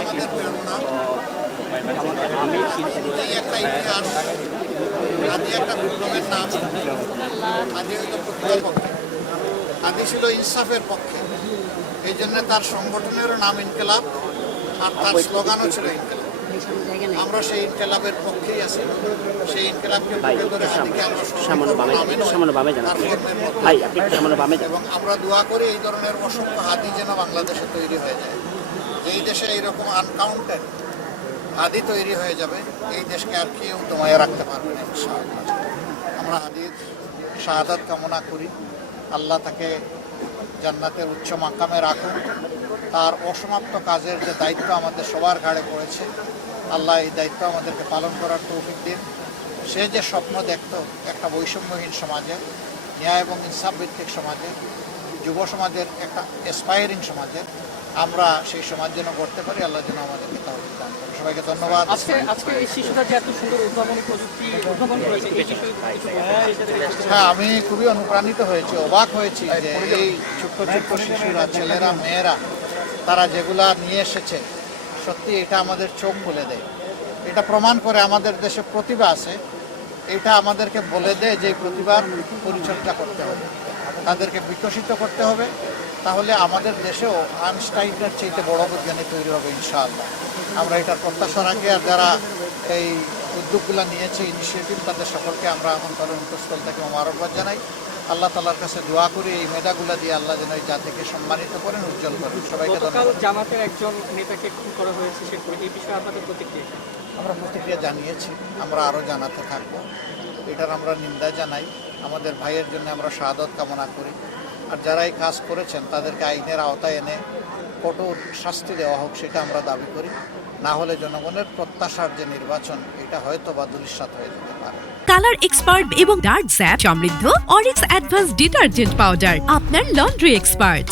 আমাদের প্রেরণা, এই একটা ইতিহাস, আদি একটা বিপ্লবের নাম। আদি হইল প্রতিভার পক্ষে, আদি ছিল ইনসাফের পক্ষে। এই জন্য তার সংগঠনেরও নাম ইনকেলাব, আর তার স্লোগানও ছিল ইনকেলাব। আমরা সেই ইনকেলাবের পক্ষেই আছি। সেই ইনকেলাবকে বুকে ধরে আদিকে আমরা এবং আমরা দোয়া করি এই ধরনের অসংখ্য হাদি যেন বাংলাদেশে তৈরি হয়ে যায়। এই দেশে এইরকম আনকাউন্টেড হাদি তৈরি হয়ে যাবে, এই দেশকে আর কেউ দমায়ে রাখতে পারবে না ইনশাআল্লাহ। আমরা হাদির শাহাদাত কামনা করি, আল্লাহ তাকে জান্নাতের উচ্চ মাকামে রাখুন। তার অসমাপ্ত কাজের যে দায়িত্ব আমাদের সবার ঘাড়ে পড়েছে, আল্লাহ এই দায়িত্ব আমাদেরকে পালন করার তৌফিক দিন। সে যে স্বপ্ন দেখত একটা বৈষম্যহীন সমাজে, ন্যায় এবং ইনসাফ ভিত্তিক সমাজে, যুব সমাজের একটা অ্যাসপায়ারিং সমাজে, আমরা সেই সমাজ যেন করতে পারি, আল্লাহ যেন আমাদেরকে তৌফিক দান করেন। সবাইকে ধন্যবাদ। আজকে এই শিশুরা যে এত সুন্দর উদ্ভাবনী প্রযুক্তি উদ্ভাবন করেছে, এই বিষয়ে হ্যাঁ, আমি খুবই অনুপ্রাণিত হয়েছি, অবাক হয়েছি যে এই ছোট্ট ছোট্ট শিশুরা, ছেলেরা, মেয়েরা, তারা যেগুলা নিয়ে এসেছে, সত্যি এটা আমাদের চোখ খুলে দেয়। এটা প্রমাণ করে আমাদের দেশে প্রতিভা আছে। এটা আমাদেরকে বলে দেয় যে প্রতিভার পরিচর্যা করতে হবে, তাদেরকে বিকশিত করতে হবে। তাহলে আমাদের দেশেও আইনস্টাইনের চাইতে বড় বিজ্ঞানী তৈরি হবে ইনশাআল্লাহ। আমরা এটার প্রত্যাশা রাখি। আর যারা এই উদ্যোগগুলো নিয়েছে, ইনিশিয়েটিভ, তাদের সকলকে আমরা অন্তরের অন্তঃস্থল থেকে মোবারকবাদ জানাই। আল্লাহ তাআলার কাছে দোয়া করি এই মেধাগুলো দিয়ে আল্লাহ যেন এই জাতিকে সম্মানিত করেন, উজ্জ্বল করেন। সবাইকে ধন্যবাদ। জামাতের একজন নেতাকে খুন করা হয়েছে, এই বিষয়ে আপনাদের প্রতিক্রিয়া? আমরা প্রতিক্রিয়া জানিয়েছি, আমরা আরও জানাতে থাকবো। এটার আমরা নিন্দা জানাই। আমাদের ভাইয়ের জন্য আমরা শাহাদত কামনা করি। আর যারা এই কাজ করেছেন তাদেরকে আইনের আওতায় এনে কঠোর শাস্তি দেওয়া হোক, সেটা আমরা দাবি করি। না হলে জনগণের প্রত্যাশার যে নির্বাচন, এটা হয়তো বা ধূলিসাৎ হয়ে যেতে পারে। কালার এক্সপার্ট এবং ডার্ক স্যাপ সমৃদ্ধ অরিক্স অ্যাডভান্স ডিটারজেন্ট পাউডার, আপনার লন্ড্রি এক্সপার্ট।